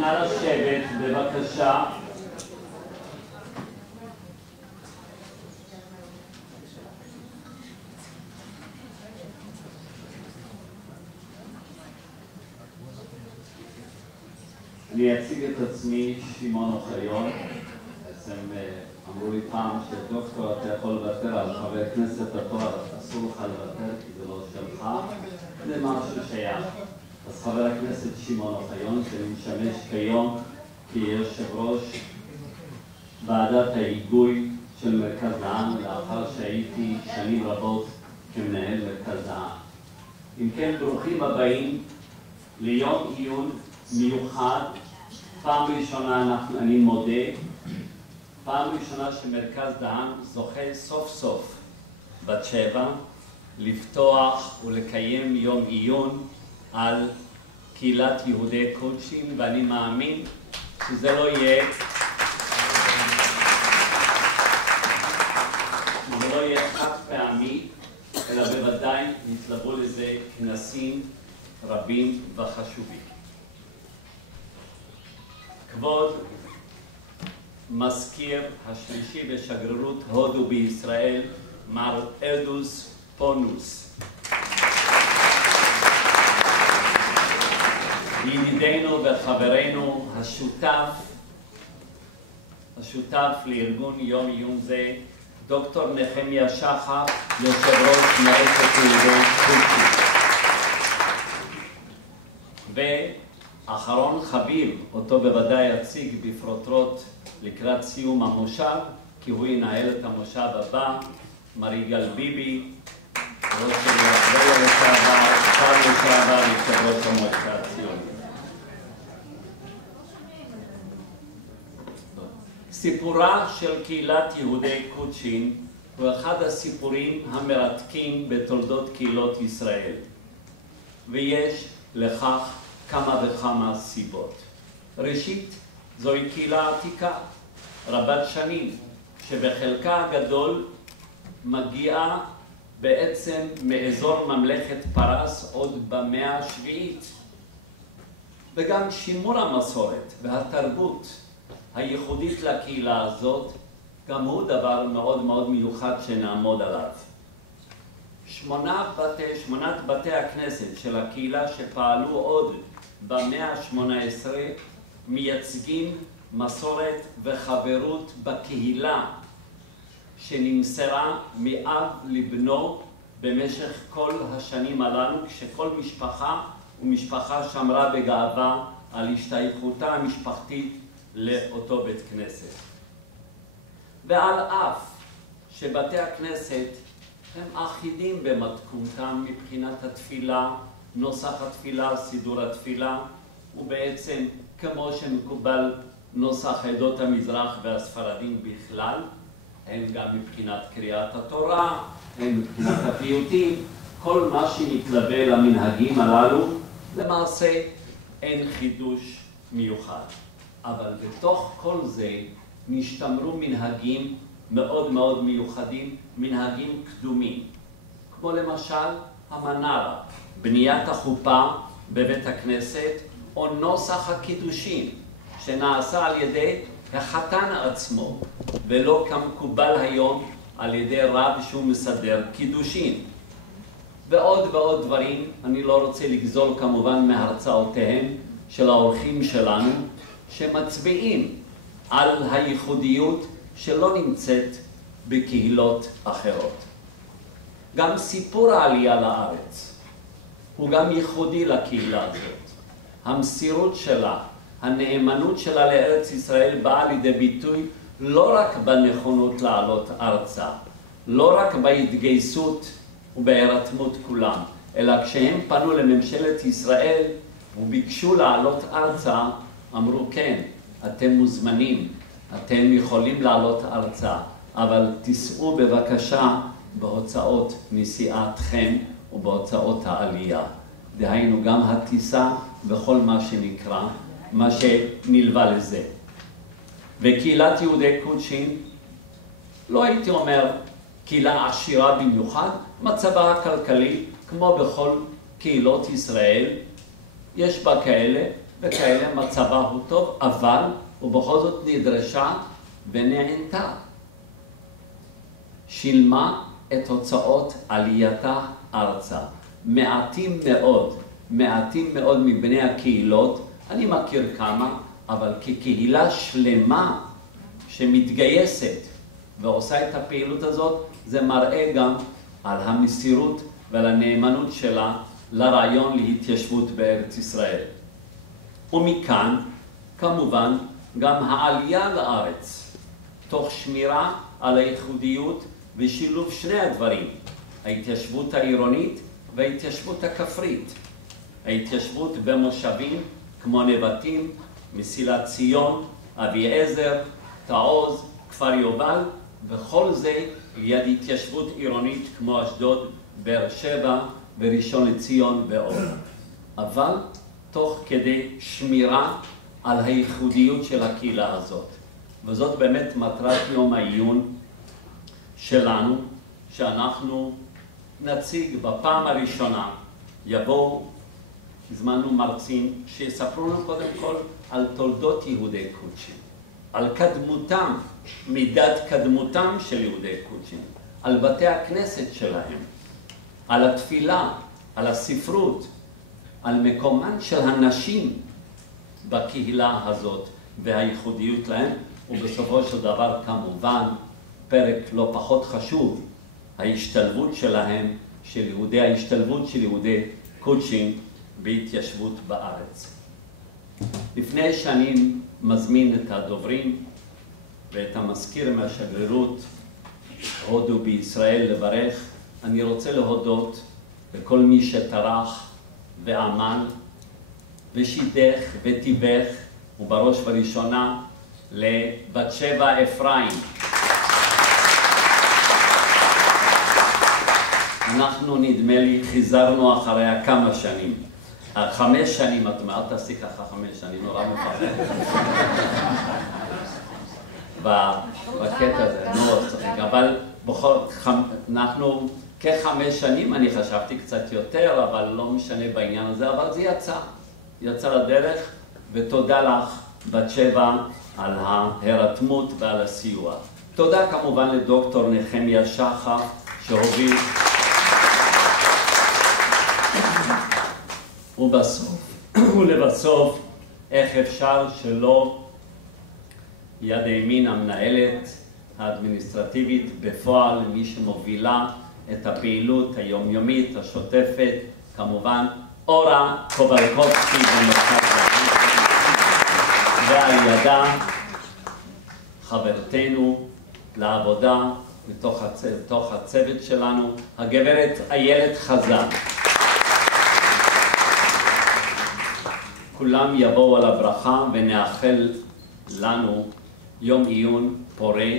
נא לשבת, בבקשה. אני אציג את עצמי, שמעון אוחיון. בעצם אמרו לי פעם שדוקטור אתה יכול לוותר על חבר כנסת התואר, אסור לך לוותר כי זה לא שלך, זה משהו שייך. אז חבר הכנסת שמעון אוחיון, שאני משמש כיום כיושב ראש ועדת ההיגוי של מרכז דהאן, לאחר שהייתי שנים רבות כמנהל מרכז דהאן. אם כן, ברוכים הבאים ליום עיון מיוחד. פעם ראשונה אני מודה, פעם ראשונה שמרכז דהאן זוכה סוף סוף בת שבע לפתוח ולקיים יום עיון על קהילת יהודי קוצ'ין, ואני מאמין שזה לא יהיה חד פעמי, אלא בוודאי נתלוו לזה כנסים רבים וחשובים. כבוד מזכיר השלישי בשגרירות הודו בישראל, מר אלדוס פונוס. ידידנו וחברנו השותף לארגון יום עיון זה, דוקטור נחמיה שחר, יושב ראש מועצת יהודי קוצ'ין. ואחרון חביב, אותו בוודאי אציג בפרוטרוט לקראת סיום המושב, כי הוא ינהל את המושב הבא, מר יגאל ביבי, ראש העירייה לשעבר, שר לשעבר, יושב ראש המועצה הציונית. סיפורה של קהילת יהודי קוצ'ין הוא אחד הסיפורים המרתקים בתולדות קהילות ישראל, ויש לכך כמה וכמה סיבות. ראשית, זוהי קהילה עתיקה, רבת שנים, שבחלקה הגדול מגיעה בעצם מאזור ממלכת פרס עוד במאה השביעית. וגם שימור המסורת והתרבות הייחודית לקהילה הזאת, גם הוא דבר מאוד מאוד מיוחד שנעמוד עליו. שמונת בתי הכנסת של הקהילה שפעלו עוד במאה ה-18 מייצגים מסורת וחברות בקהילה שנמסרה מאב לבנו במשך כל השנים הללו, כשכל משפחה ומשפחה שמרה בגאווה על השתייכותה המשפחתית לאותו בית כנסת. ועל אף שבתי הכנסת הם אחידים במתכונתם מבחינת התפילה, נוסח התפילה, סידור התפילה, ובעצם כמו שמקובל נוסח עדות המזרח והספרדים בכלל, הם גם מבחינת קריאת התורה, הם מבחינת הפיוטים, כל מה שמתלווה למנהגים הללו, למעשה אין חידוש מיוחד. אבל בתוך כל זה נשתמרו מנהגים מאוד מאוד מיוחדים, מנהגים קדומים, כמו למשל המנרה, בניית החופה בבית הכנסת, או נוסח הקידושין, שנעשה על ידי החתן עצמו, ולא כמקובל היום על ידי רב שהוא מסדר קידושין. ועוד ועוד דברים, אני לא רוצה לגזול כמובן מהרצאותיהם של האורחים שלנו, שמצביעים על הייחודיות שלא נמצאת בקהילות אחרות. גם סיפור העלייה לארץ הוא גם ייחודי לקהילה הזאת. המסירות שלה, הנאמנות שלה לארץ ישראל באה לידי ביטוי לא רק בנכונות לעלות ארצה, לא רק בהתגייסות ובהירתמות כולם, אלא כשהם פנו לממשלת ישראל וביקשו לעלות ארצה, אמרו כן, אתם מוזמנים, אתם יכולים לעלות ארצה, אבל תישאו בבקשה בהוצאות נסיעתכם ובהוצאות העלייה. דהיינו גם הטיסה וכל מה שנקרא, מה שנלווה לזה. וקהילת יהודי קוצ'ין, לא הייתי אומר קהילה עשירה במיוחד, מצבה הכלכלי, כמו בכל קהילות ישראל, יש בה כאלה, וכאלה מצבה הוא טוב, אבל הוא בכל זאת נדרשה ונענתה. שילמה את הוצאות עלייתה ארצה. מעטים מאוד מבני הקהילות, אני מכיר כמה, אבל כקהילה שלמה שמתגייסת ועושה את הפעילות הזאת, זה מראה גם על המסירות ועל הנאמנות שלה לרעיון להתיישבות בארץ ישראל. ומכאן, כמובן, גם העלייה לארץ, תוך שמירה על הייחודיות ושילוב שני הדברים, ההתיישבות העירונית וההתיישבות הכפרית. ההתיישבות במושבים כמו נבטים, מסילת ציון, אביעזר, תעוז, כפר יובל, וכל זה ליד התיישבות עירונית כמו אשדוד, באר שבע וראשון לציון ועוד. אבל תוך כדי שמירה על הייחודיות של הקהילה הזאת. וזאת באמת מטרת יום העיון שלנו, שאנחנו נציג בפעם הראשונה, הזמנו מרצים שיספרו לנו קודם כל על תולדות יהודי קוצ'ין, על קדמותם, מידת קדמותם של יהודי קוצ'ין, על בתי הכנסת שלהם, על התפילה, על הספרות, על מקומן של הנשים בקהילה הזאת והייחודיות להם, ובסופו של דבר כמובן פרק לא פחות חשוב, ההשתלבות שלהם, ההשתלבות של יהודי קוצ'ין בהתיישבות בארץ. לפני שאני מזמין את הדוברים ואת המזכיר מהשגרירות הודו בישראל לברך, אני רוצה להודות לכל מי שטרח ועמל ושידך וטיבך, ובראש ובראשונה לבת שבע אפרים. אנחנו נדמה לי חיזרנו אחריה כמה שנים. 5 שנים, את אומרת, אל תעשי ככה 5 שנים, נורא מפחד. בקטע הזה, נורא צוחק, אבל אנחנו כ5 שנים, אני חשבתי קצת יותר, אבל לא משנה בעניין הזה, אבל זה יצא לדרך, ותודה לך, בת שבע, על ההירתמות ועל הסיוע. תודה כמובן לדוקטור נחמיה שחר, שהוביל. ולבסוף, איך אפשר שלא יד ימין המנהלת האדמיניסטרטיבית בפועל, מי שמובילה את הפעילות היומיומית, השוטפת, כמובן, אורה קובלקובסקי במרכז, ועל ידה חברתנו לעבודה בתוך הצוות שלנו, הגברת איילת חזן. כולם יבואו על הברכה ונאחל לנו יום עיון פורה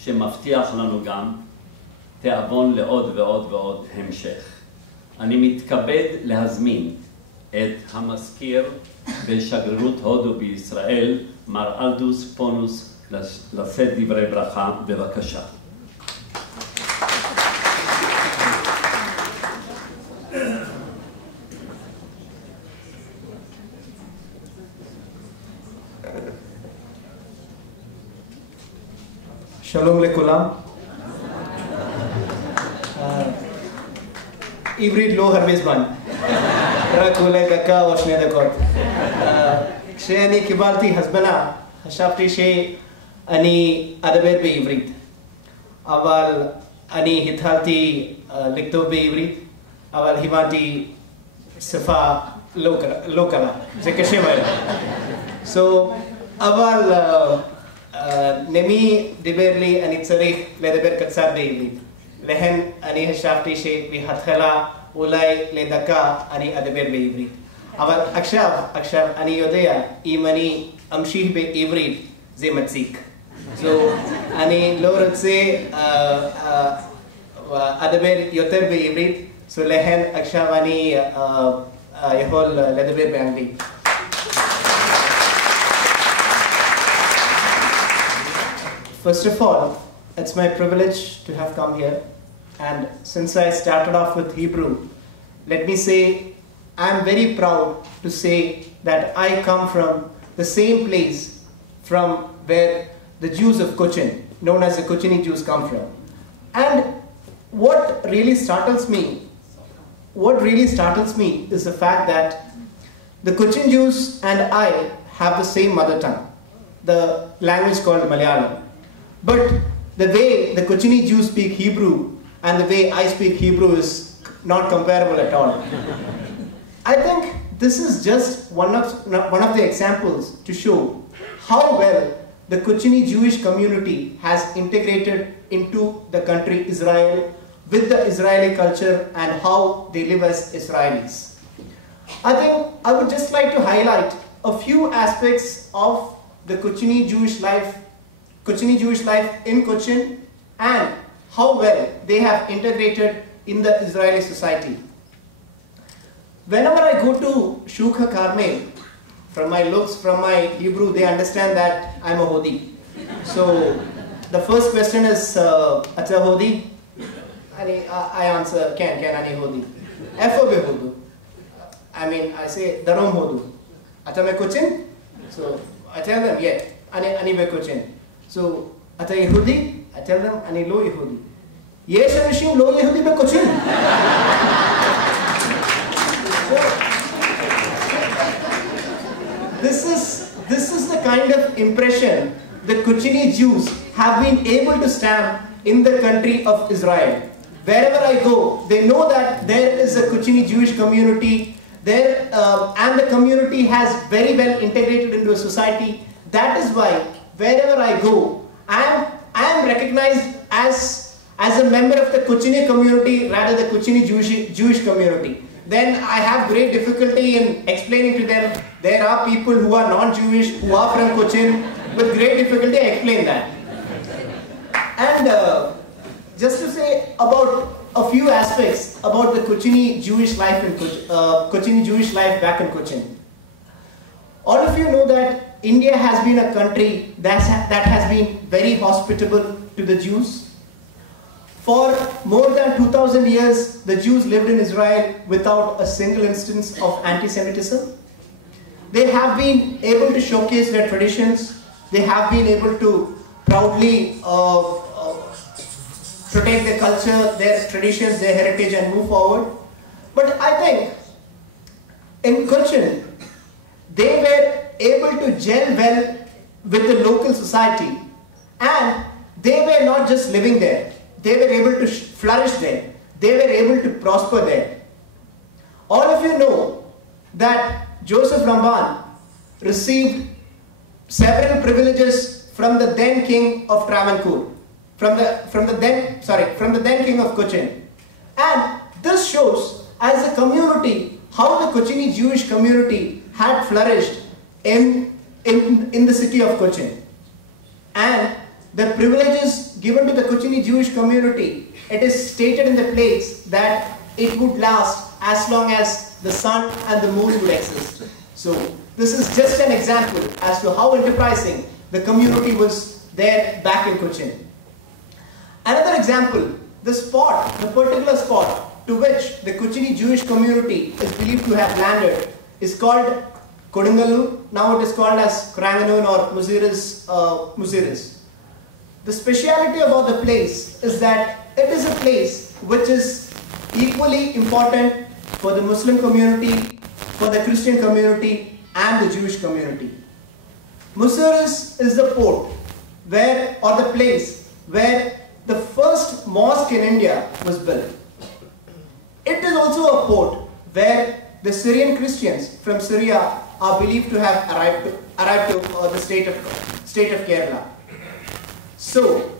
שמבטיח לנו גם תיאבון לעוד ועוד ועוד המשך. אני מתכבד להזמין את המזכיר בשגרירות הודו בישראל, מר אלדוס פונוס, לשאת דברי ברכה. בבקשה. שלום לכולם. עברית לא הרבה זמן, רק אולי דקה או 2 דקות. כשאני קיבלתי הזמנה, חשבתי שאני אדבר בעברית, אבל אני התחלתי לכתוב בעברית, אבל הבנתי שפה לא קלה, זה קשה מאוד. אבל נמי דיבר לי, אני צריך לדבר קצת בעברית. לכן אני חשבתי שבהתחלה אולי לדקה אני אדבר בעברית. אבל עכשיו אני יודע, אם אני אמשיך בעברית, זה מציק. אני לא רוצה אדבר יותר בעברית, לכן עכשיו אני יכול לדבר באנגלית. First of all, it's my privilege to have come here, and since I started off with Hebrew, let me say I'm very proud to say that I come from the same place from where the Jews of Cochin, known as the Cochini Jews, come from. And what really startles me is the fact that the Cochin Jews and I have the same mother tongue, the language called Malayalam. But the way the Cochini Jews speak Hebrew and the way I speak Hebrew is not comparable at all. I think this is just one of the examples to show how well the Cochini Jewish community has integrated into the country Israel with the Israeli culture and how they live as Israelis. I think I would just like to highlight a few aspects of the Cochini Jewish life in Cochin and how well they have integrated in the Israeli society. Whenever I go to Shukha Karmel, from my looks, from my Hebrew, they understand that I'm a Yehudi. So the first question is, Acha Yehudi? I answer, Ken ani Yehudi. Efo be Hudu. I mean, I say, Darom Hudu. Acha me Cochin? So I tell them, yeah, ani be Cochin. So, Acha Yehudi? I tell them, ani lo Yehudi. Yesh anishim lo Yehudi be Cochin. This is the kind of impression the Cochini Jews have been able to stamp in the country of Israel. Wherever I go, they know that there is a Cochini Jewish community there, and the community has very well integrated into a society. That is why wherever I go, I am recognized as a member of the Cochini community rather the Cochini Jewish community. Then I have great difficulty in explaining to them there are people who are non-Jewish, who are from Cochin. With great difficulty I explain that. And just to say about a few aspects about the Cochini Jewish life in Cochini Jewish life back in Cochin. All of you know that India has been a country that has been very hospitable to the Jews. For more than 2,000 years, the Jews lived in Israel without a single instance of anti-Semitism. They have been able to showcase their traditions. They have been able to proudly protect their culture, their traditions, their heritage, and move forward. But I think in Cochin, they were able to gel well with the local society, and they were not just living there. They were able to flourish there. They were able to prosper there. All of you know that Joseph Ramban received several privileges from the then king of Travancore, from the then king of Cochin. And this shows as a community how the Cochini Jewish community had flourished in the city of Cochin. And the privileges given to the Cochini Jewish community, it is stated in the plates that it would last as long as the sun and the moon would exist. So this is just an example as to how enterprising the community was there back in Cochin. Another example, the particular spot to which the Cochini Jewish community is believed to have landed is called Kodungalur. Now it is called as Kuranganun or Muziris. The speciality about the place is that it is a place which is equally important for the Muslim community, for the Christian community, and the Jewish community. Muziris is the port or the place where the first mosque in India was built. It is also a port where the Syrian Christians from Syria are believed to have arrived to the state of Kerala. So,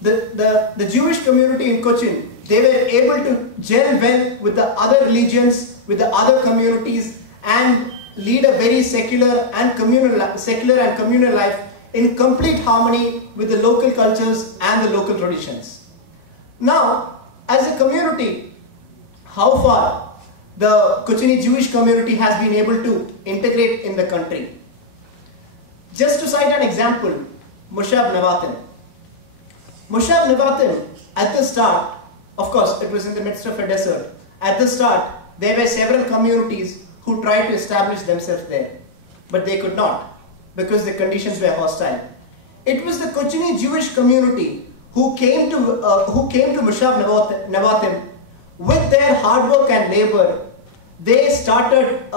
the Jewish community in Cochin, they were able to gel well with the other religions, with the other communities, and lead a very secular and communal life in complete harmony with the local cultures and the local traditions. Now, as a community, how far the Cochini Jewish community has been able to integrate in the country. Just to cite an example, Mושב Nevatim. Mושב Nevatim, at the start, of course it was in the midst of a desert, at the start there were several communities who tried to establish themselves there. but they could not because the conditions were hostile. It was the Cochin Jewish community who came to Mושב Nevatim with their hard work and labor. They started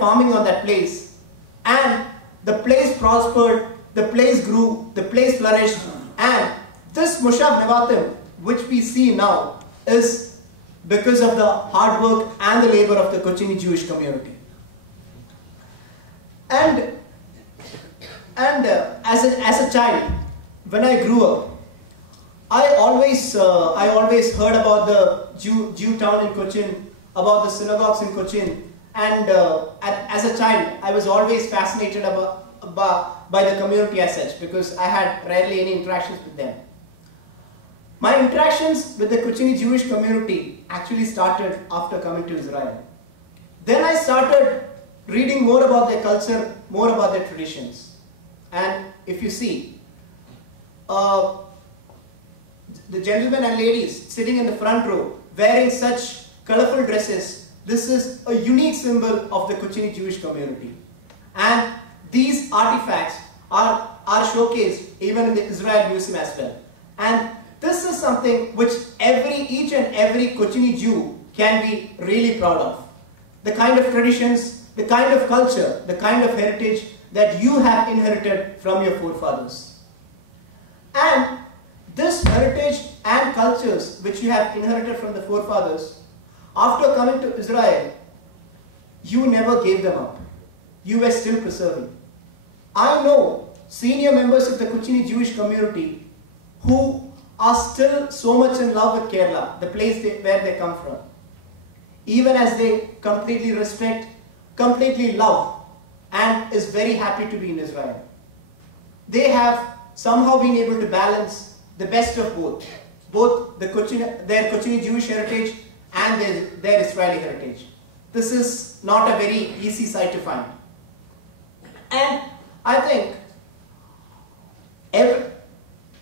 farming on that place, and the place prospered, the place grew, the place flourished, and this Mושב Nevatim, which we see now, is because of the hard work and the labor of the Cochin Jewish community. And as a child, when I grew up, I always heard about the Jew town in Cochin, about the synagogues in Cochin, and as a child, I was always fascinated by the community as such, because I had rarely any interactions with them. My interactions with the Cochin Jewish community actually started after coming to Israel. Then I started reading more about their culture, more about their traditions. And if you see, the gentlemen and ladies sitting in the front row wearing such colorful dresses, this is a unique symbol of the Cochin Jewish community. And these artifacts are showcased even in the Israel Museum as well. And this is something which each and every Cochin Jew can be really proud of. The kind of traditions, the kind of culture, the kind of heritage that you have inherited from your forefathers. And this heritage and cultures which you have inherited from the forefathers, after coming to Israel, you never gave them up. You were still preserving. I know senior members of the Cochin Jewish community who are still so much in love with Kerala, the place where they come from. Even as they completely respect, completely love, and is very happy to be in Israel. They have somehow been able to balance the best of both their Cochin Jewish heritage and their Israeli heritage. This is not a very easy sight to find. And I think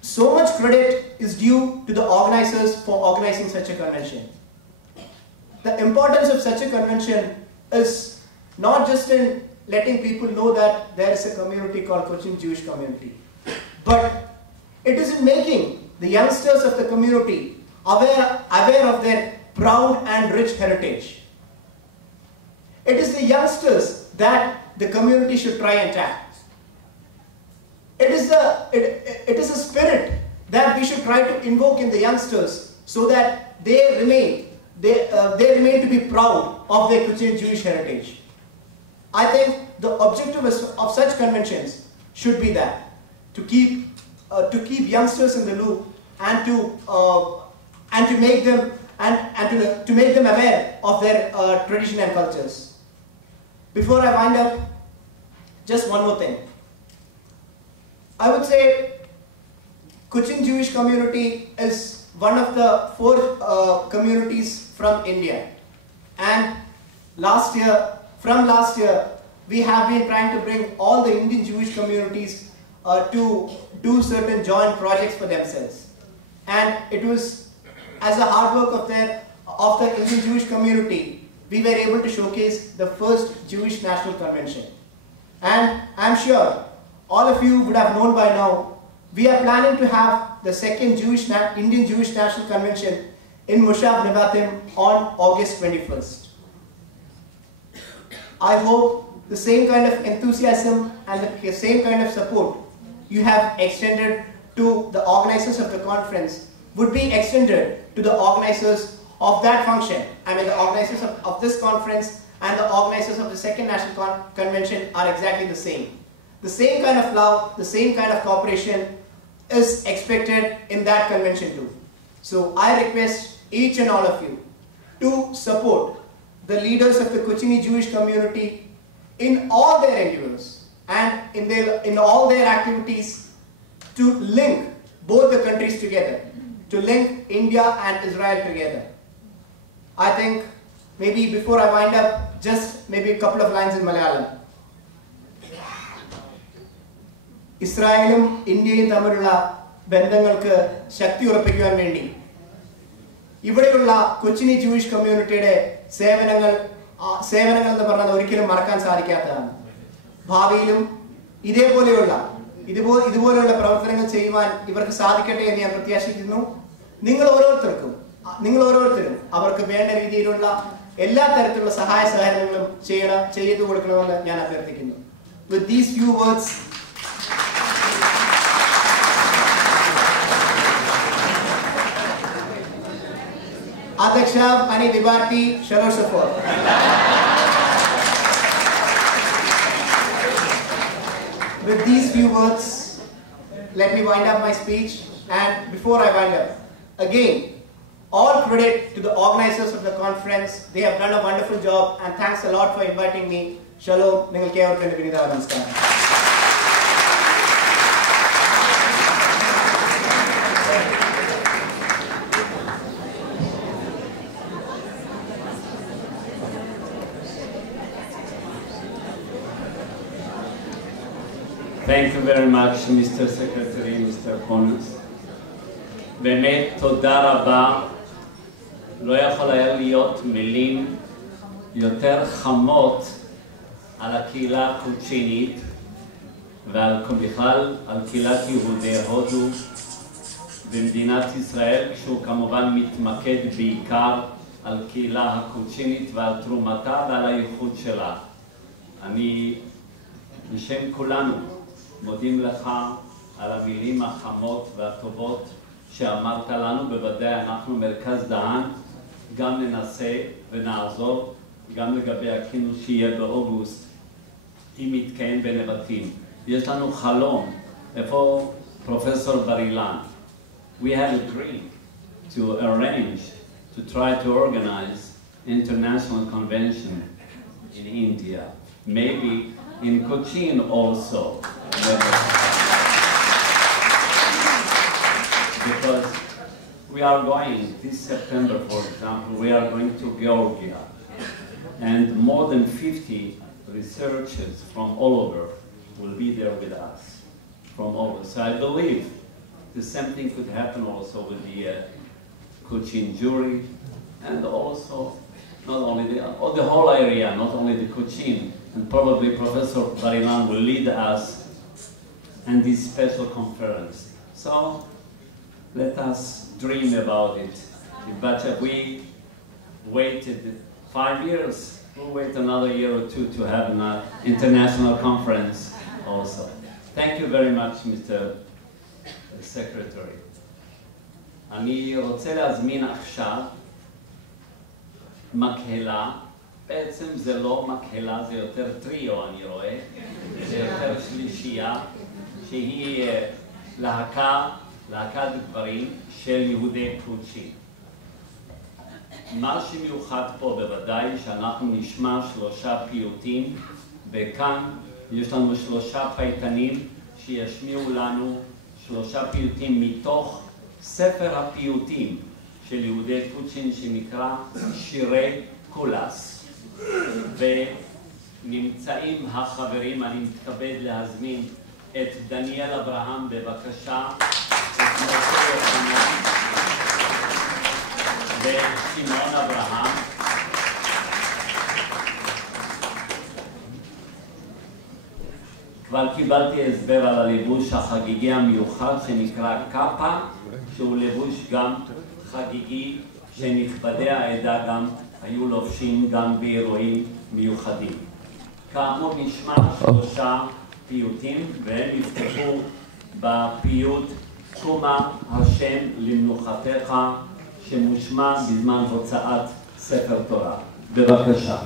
so much credit is due to the organizers for organizing such a convention. The importance of such a convention is not just in letting people know that there is a community called Cochin Jewish community, but it is in making the youngsters of the community aware of their proud and rich heritage. It is the youngsters that the community should try and tap. It is a spirit that we should try to invoke in the youngsters so that they remain to be proud of their Cochin Jewish heritage. I think the objective of such conventions should be that to keep youngsters in the loop and to make them aware of their tradition and cultures. Before I wind up, just one more thing. I would say Cochin Jewish community is one of the 4 communities from India, and from last year we have been trying to bring all the Indian Jewish communities to do certain joint projects for themselves, and it was as a hard work of the Indian Jewish community we were able to showcase the first Jewish National Convention. And I'm sure all of you would have known by now, we are planning to have the second Indian Jewish National Convention in Mושב Nevatim on August 21st. I hope the same kind of enthusiasm and the same kind of support you have extended to the organizers of the conference would be extended to the organizers of that function. I mean, the organizers of this conference and the organizers of the second National Convention are exactly the same. The same kind of love, the same kind of cooperation is expected in that convention too. So I request each and all of you to support the leaders of the Cochin Jewish community in all their endeavors and in all their activities to link both the countries together, to link India and Israel together. I think maybe before I wind up, just maybe a couple of lines in Malayalam. ഇസ്രായേലും ഇന്ത്യയും തമ്മിലുള്ള ബന്ധങ്ങൾക്ക് ശക്തി ഉറപ്പിക്കുവാൻ വേണ്ടി ഇവിടെയുള്ള കൊച്ചിൻ ജൂയിഷ് കമ്മ്യൂണിറ്റിയുടെ സേവനങ്ങൾ എന്ന് പറഞ്ഞാൽ ഒരിക്കലും മറക്കാൻ സാധിക്കാത്തതാണ്. ഭാവിയിലും ഇതുപോലെയുള്ള പ്രവർത്തനങ്ങൾ ചെയ്യുവാൻ ഇവർക്ക് സാധിക്കട്ടെ എന്ന് ഞാൻ പ്രത്യാശിക്കുന്നു. നിങ്ങൾ ഓരോരുത്തരും അവർക്ക് വേണ്ട രീതിയിലുള്ള എല്ലാ തരത്തിലുള്ള സഹായ സഹകരണങ്ങളും ചെയ്തു കൊടുക്കണമെന്ന് ഞാൻ അഭ്യർത്ഥിക്കുന്നു. With these few words, अध्यक्ष आणि विद्यार्थी शलोष support. With these few words, let me wind up my speech. And before I wind up, again, all credit to the organizers of the conference. They have done a wonderful job, and thanks a lot for inviting me. Shalom, ningalke avarkku vinitha namaskaram. Thank you very much, Mr. Secretary, Mr. Konos. באמת תודה רבה. לא יכול היה להיות מילים יותר חמות על הקהילה הקוצ'ינית ובכלל על קהילת יהודי הודו במדינת ישראל, כשהוא כמובן מתמקד בעיקר על קהילה הקוצ'ינית ועל תרומתה ועל הייחוד שלה. אני בשם כולנו מודים לך על המילים החמות והטובות שאמרת לנו. בוודאי אנחנו מרכז דהאן גם ננסה ונעזור גם לגבי הכינוס שיהיה באוגוסט אם יתקיים בנבטים. יש לנו חלום. איפה פרופסור בר-אילן? We have agreed to arrange, to try to organize international convention in India. Maybe in Cochin also. Because we are going, this September for example, we are going to Georgia. And more than 50 researchers from all over will be there with us. From all over. So I believe the same thing could happen also with the Cochin jury. And also, not only the whole area, not only the Cochin. And probably Professor בר-אילן will lead us in this special conference. So let us dream about it. But we waited 5 years. We'll wait another year or two to have an international conference also. Thank you very much, Mr. Secretary. אני רוצה להזמין עכשיו מקהלה. בעצם זה לא מקהלה, זה יותר טריו, אני רואה. זה יותר שלישייה, שהיא להקת גברים של יהודי קוצ'ין. מה שמיוחד פה בוודאי שאנחנו נשמע 3 פיוטים, וכאן יש לנו 3 פייטנים שישמיעו לנו 3 פיוטים מתוך ספר הפיוטים של יהודי קוצ'ין שנקרא שירי קולס. ונמצאים החברים, אני מתכבד להזמין את דניאל אברהם בבקשה, את משה יוחנן ושמעון אברהם. כבר קיבלתי הסבר על הלבוש החגיגי המיוחד שנקרא קאפה, שהוא לבוש גם חגיגי שנכבדי העדה גם היו לובשים גם באירועים מיוחדים. כאמור נשמע 3 פיוטים והם יפתחו בפיוט קומה השם למנוחתך שמושמע בזמן הוצאת ספר תורה. בבקשה.